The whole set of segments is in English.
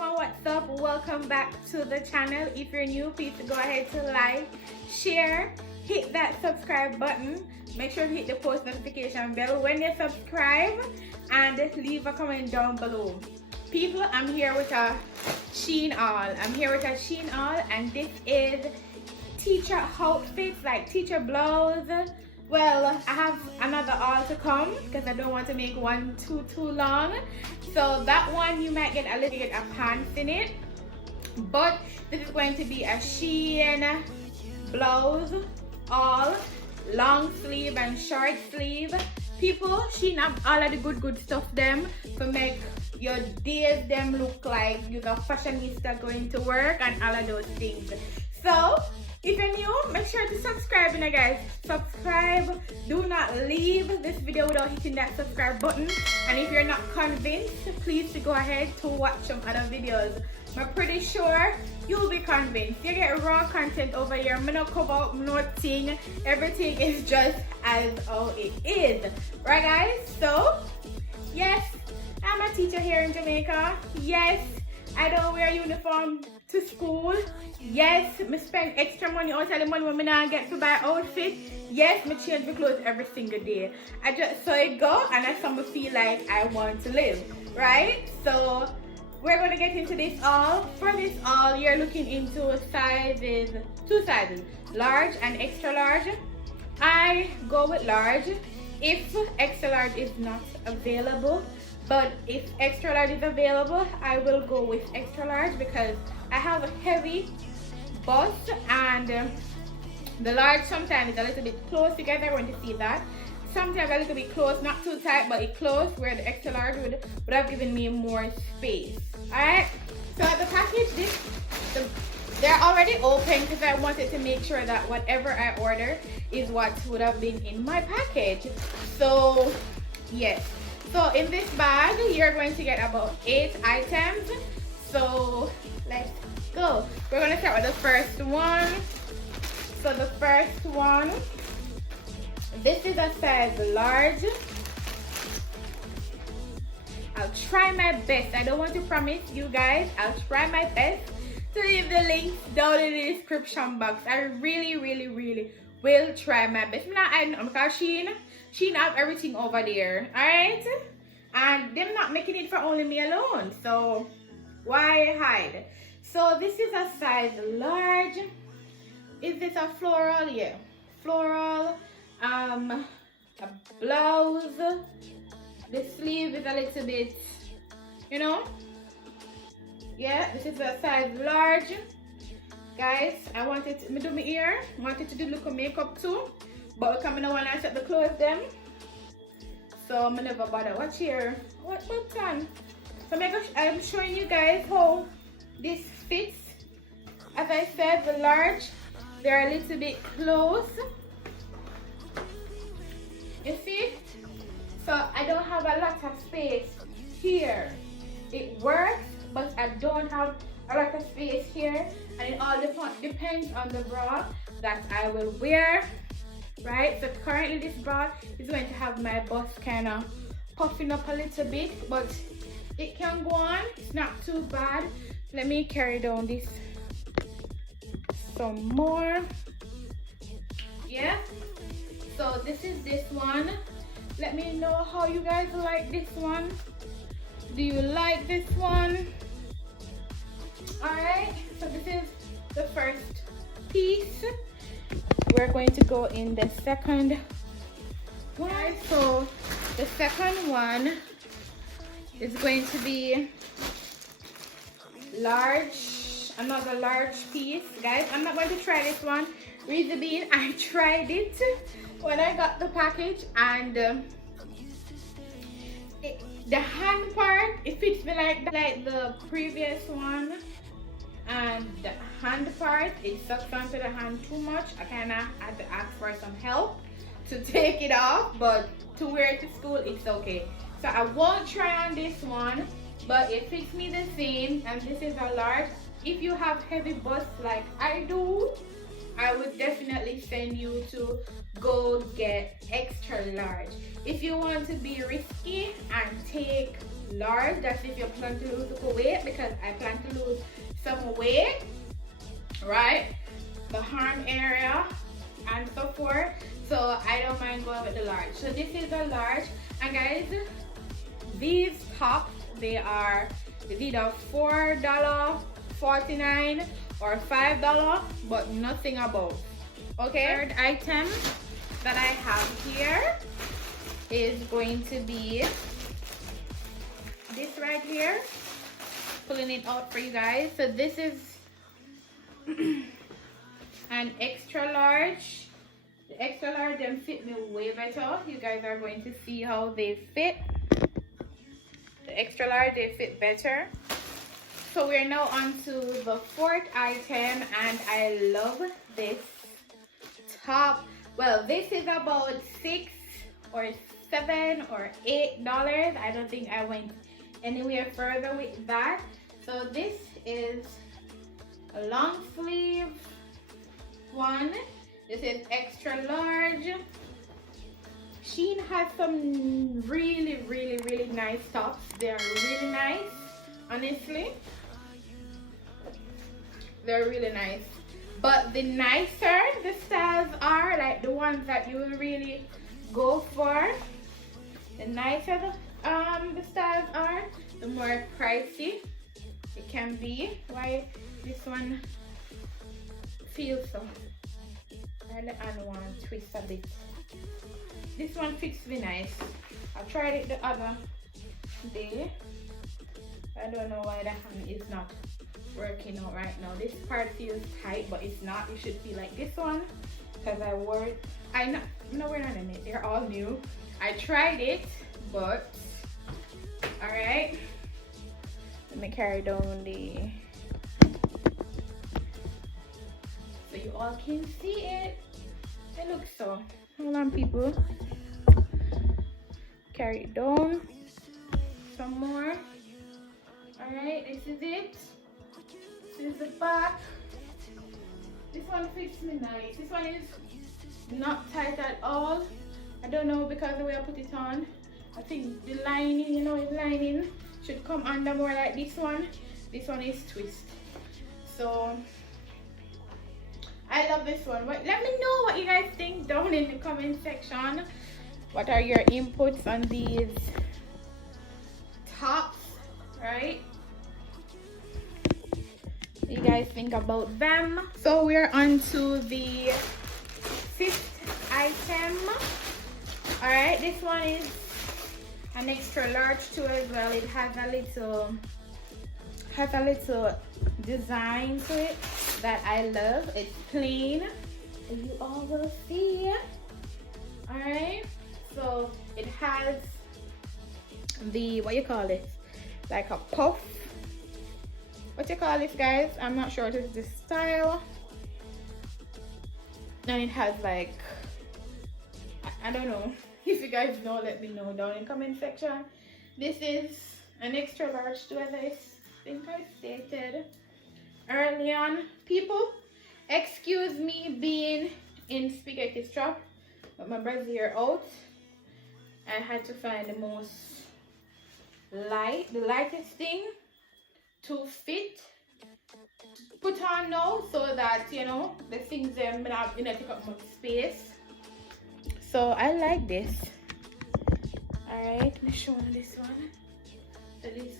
what's up? Welcome back to the channel. If you're new, please go ahead to like, share, hit that subscribe button. Make sure to hit the post notification bell when you subscribe, and leave a comment down below. People, I'm here with a Shein haul. And this is teacher outfits, like teacher blouse. Well, I have another haul to come because I don't want to make one too long. So that one you might get a little bit of pants in it, but this is going to be a Shein blouse, all long sleeve and short sleeve. People, Shein have all of the good stuff them to make your days them look like you're a fashionista going to work and all of those things. So if you're new, make sure to subscribe, guys. Subscribe. Do not leave this video without hitting that subscribe button. And if you're not convinced, please go ahead to watch some other videos. I'm pretty sure you'll be convinced. You get raw content over here. I'm not cover up nothing. Everything is just as how it is. Right, guys? So, yes, I'm a teacher here in Jamaica. Yes, I don't wear uniform to school. Yes, me spend extra money outside the money when I get to buy outfit. Yes, me change my clothes every single day. I just so it go, and I some feel like I want to live, right? So we're gonna get into this all. For this all, you're looking into sizes, two sizes, large and extra large. I go with large if extra large is not available. But if extra large is available, I will go with extra large because I have a heavy bust, and the large sometimes is a little bit close. You guys are going to see that. Sometimes a little bit close, not too tight, but it close, where the extra large would have given me more space. Alright, so the package, they're already open because I wanted to make sure that whatever I order is what would have been in my package. So yes. So in this bag, you're going to get about 8 items. So let's go. We're going to start with the first one. So the first one, this is a size large. I'll try my best. I don't want to promise you guys. I'll try my best to leave the links down in the description box. I really will try my best. Because Shein have everything over there, alright? And them not making it for only me alone, so why hide? So this is a size large. Is this a floral? Yeah, floral. A blouse. The sleeve is a little bit, you know. Yeah, this is a size large. Guys, I wanted to do my ear. Wanted to do look of makeup too, but coming on when I set the clothes them, so I'm never bother. Watch here. What button? So I'm showing you guys how this fits. As I said, the large, they're a little bit close. You see? So I don't have a lot of space here. It works, but I don't have a lot of space here, and it all depends on the bra that I will wear, right? So currently this bra is going to have my bust kind of puffing up a little bit, but it can go on. It's not too bad. Let me carry down this some more. Yeah, so this is this one. Let me know how you guys like this one. Do you like this one? Alright, so this is the first piece. We're going to go in the second one. So the second one is going to be large, another large piece. Guys, I'm not going to try this one. Reason being, I tried it when I got the package, and the hand part, it fits me like the previous one, and the hand part, it sucks onto the hand too much. I kind of had to ask for some help to take it off, but to wear it to school, it's okay. So I won't try on this one, but it fits me the same, and this is a large. If you have heavy busts like I do, I would definitely send you to go get extra large. If you want to be risky and take large. That's if you plan to lose weight, because I plan to lose some weight, right? The arm area and so forth. So I don't mind going with the large. So this is a large. And guys, these tops, they are either $4.49 or $5, but nothing above. Okay, third item that I have here is going to be this right here. Pulling it out for you guys. So this is an extra large. The extra large, them fit me way better. You guys are going to see how they fit. The extra large, they fit better. So we're now on to the fourth item, and I love this top. Well, this is about $6 or $7 or $8. I don't think I went anywhere further with that. So this is a long sleeve one. This is extra large. Shein has some really nice tops. They're really nice, honestly. They're really nice. But the nicer the styles are, like the ones that you will really go for, the nicer the styles are, the more pricey it can be. Why this one feels so, I want to twist a bit. This one fits me nice. I tried it the other day. I don't know why the hand is not working out right now. This part feels tight, but it's not. You should feel like this one, because I wore it. No, we're not in it. They're all new. I tried it, but all right. Let me carry down the, so you all can see it. It looks so. Hold on, people. Carry it down some more. All right, this is it. This is the back. This one fits me nice. This one is not tight at all. I don't know, because the way I put it on, I think the lining, you know, the lining should come under more like this one. This one is twist. So I love this one. But let me know what you guys think down in the comment section. What are your inputs on these tops, right? What do you guys think about them? So we're on to the fifth item. All right, this one is an extra large too as well. It has a little design to it that I love. It's plain, as you all will see. All right, so it has the, what you call it, like a puff. What you call this, guys? I'm not sure. It is the style, and it has like, I don't know. If you guys know, let me know down in the comment section. This is an extra large too, as I think I stated early on. People, excuse me being in spaghetti strap, but my brassiere out. I had to find the most the lightest thing to fit, put on now, so that, you know, the things them not take up much space. So I like this. All right, let's show you this one. So this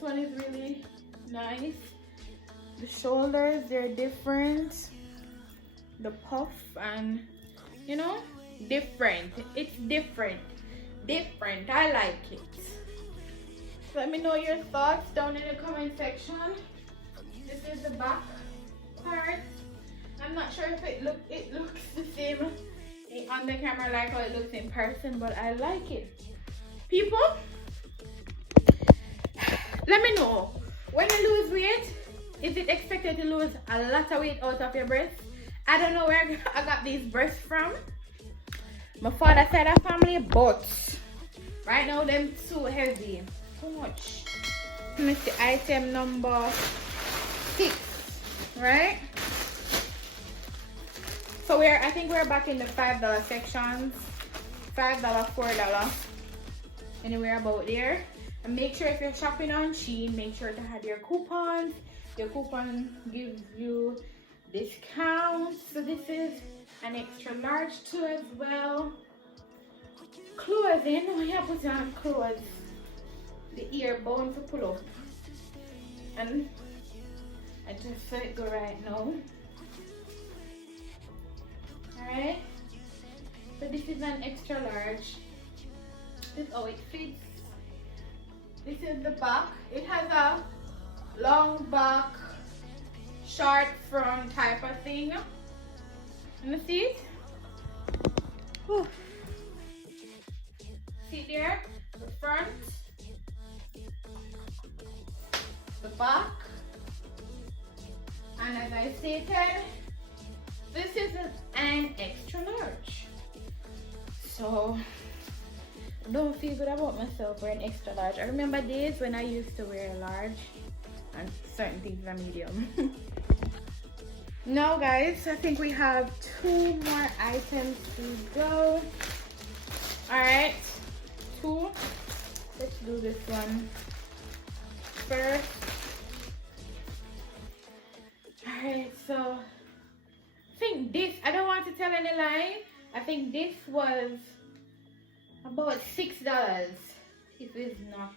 one is really nice. The shoulders, they're different. The puff, and you know, different. It's different. I like it. Let me know your thoughts down in the comment section. This is the back part. I'm not sure if it looks the same on the camera like how it looks in person, but I like it. People, let me know, when you lose weight, is it expected to lose a lot of weight out of your breasts? I don't know where I got these breasts from. My father's side of family, but right now them too heavy, too much. Let me see, item number 6, right? So I think we're back in the $5 sections. $5, $4, anywhere about there. And make sure if you're shopping on Shein, make sure to have your coupons. Your coupon gives you discounts. So this is an extra large too as well. Clothing, we have put on clothes. The ear bone to pull up. And I just let it go right now. Alright. So this is an extra large. This is how it fits. This is the back. It has a long back, short front type of thing. You see it? Whew. See there? The front, the back, and as I stated, this is an extra large. So I don't feel good about myself wearing extra large. I remember days when I used to wear a large and certain things are medium. Now guys, I think we have 2 more items to go. Alright, 2. Let's do this one first. Alright, so I think this, I don't want to tell any lie, I think this was about $6. If it's not,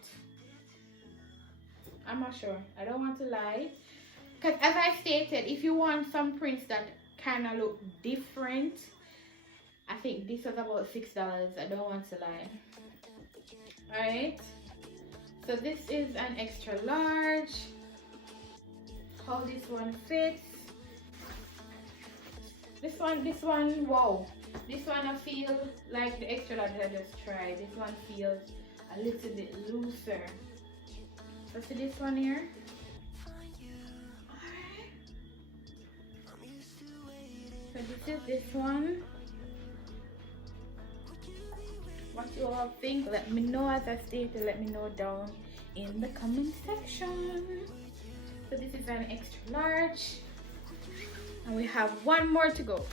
I'm not sure. I don't want to lie. Because as I stated, if you want some prints that kind of look different, I think this was about $6. I don't want to lie. Alright. So this is an extra large. How this one fits. This one, wow. This one I feel like the extra large I just tried. This one feels a little bit looser. So see this one here? Alright. So this is this one. What you all think? Let me know, as I stated, let me know down in the comment section. So this is an extra large. And we have 1 more to go.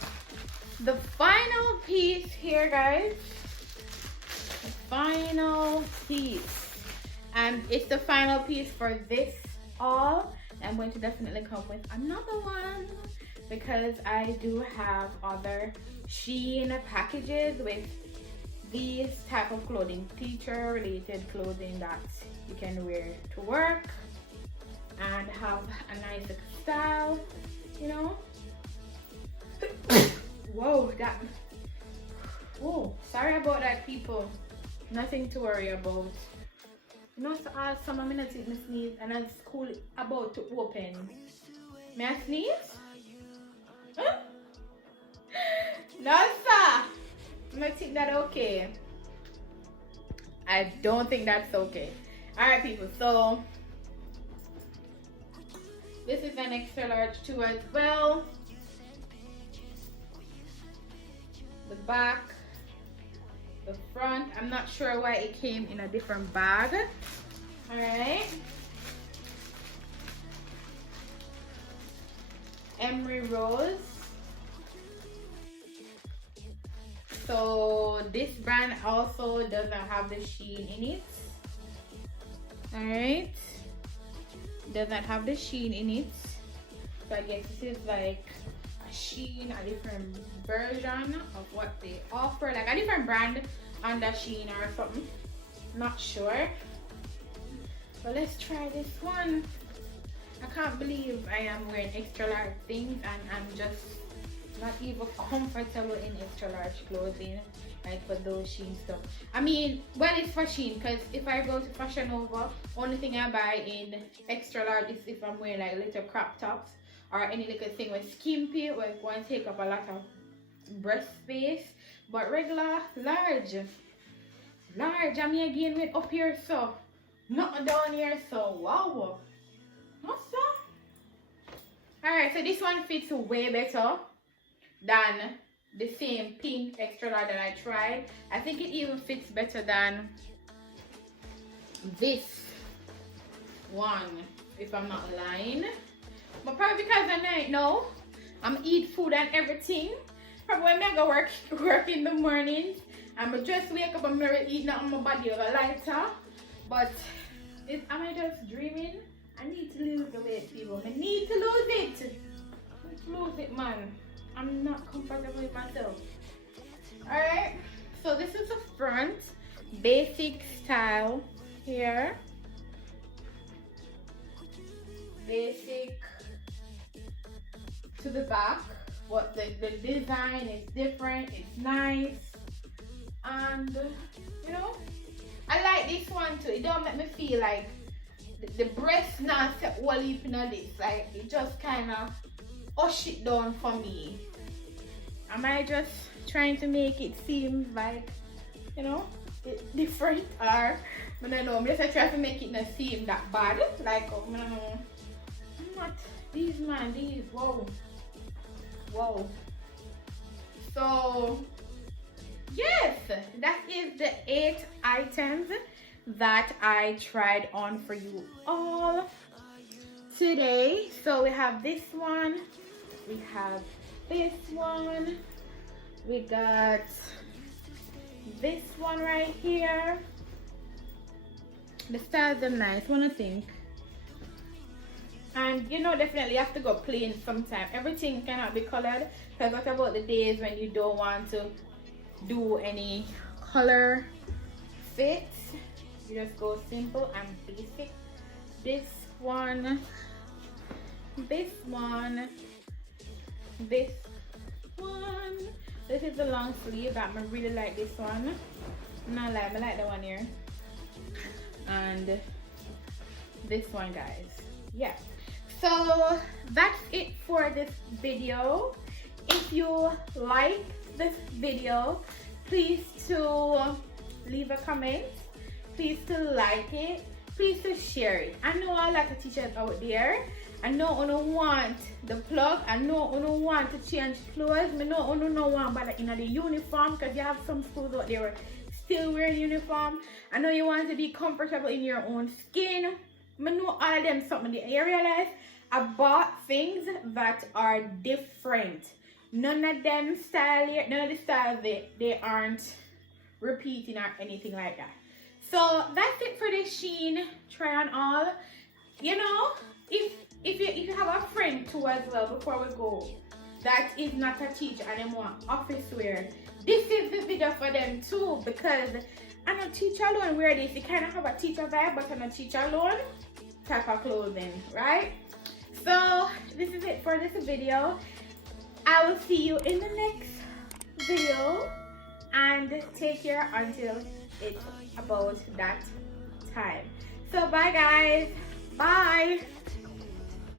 The final piece here, guys. The final piece. And it's the final piece for this haul. I'm going to definitely come with another one because I do have other Shein packages with these type of clothing, teacher related clothing that you can wear to work and have a nice style, you know. Whoa, that, oh, sorry about that, people. Nothing to worry about. You know, so some minutes it may sneeze and as school about to open. May I sneeze? Huh? No, sir. I'm gonna think that okay. I don't think that's okay. Alright, people, so this is an extra large too as well. The back, the front, I'm not sure why it came in a different bag. Alright. Emery Rose. So this brand also doesn't have the Shein in it. Alright. Does not have the Shein in it. So I guess this is like a Shein, a different version of what they offer. Like a different brand under Shein or something. Not sure. But let's try this one. I can't believe I am wearing extra large things and I'm just not even comfortable in extra large clothing like for those Shein stuff. I mean, well, it's for Shein because if I go to Fashion Nova, only thing I buy in extra large is if I'm wearing like little crop tops or any little thing with skimpy or it's going to take up a lot of breast space. But regular large, I mean again with up here so, not down here so, wow. What's that? Alright, so this one fits way better than the same pink extra large that I tried. I think it even fits better than this one, if I'm not lying. But probably because I know I'm eat food and everything. Probably when I go work in the mornings I'm just wake up and I'm eating on my body of a lighter. But am I just dreaming? I need to lose the weight, people. I need to lose it. Let's lose it, man. I'm not comfortable with myself. Alright. So this is the front. Basic style here. Basic to the back. What the design is different. It's nice. And you know, I like this one too. It don't make me feel like the breast not set all heap in this. Like it just kind of hush it down for me. Am I just trying to make it seem like, you know, it's different, or I don't know, I'm just trying to make it not seem that bad. Like I'm not these whoa. So yes, that is the 8 items that I tried on for you all today. So we have this one, we have this one, we got this one right here. The styles are nice, wanna think. And you know, definitely have to go plain sometime. Everything cannot be colored, because what about the days when you don't want to do any color fits? You just go simple and basic. This one, this one, this one. This is the long sleeve. I really like this one. Not like, I like the one here. And this one, guys. Yeah. So that's it for this video. If you like this video, please to leave a comment, please to like it, please to share it. I know a lot of teachers out there. I know you don't want the plug. I know you don't want to change clothes. I know you don't want but in the uniform, because you have some schools out there still wearing uniform. I know you want to be comfortable in your own skin. I know all of them something. I realize I bought things that are different. None of them style here, none of the styles they aren't repeating or anything like that. So that's it for this Shein try on all. You know, if you have a friend too as well, before we go, that is not a teacher and they want office wear, this is the video for them too, because I'm a teacher alone wear this. You kind of have a teacher vibe, but I'm a teacher alone type of clothing, right? So this is it for this video. I will see you in the next video, and take care until it's about that time. So bye guys, bye.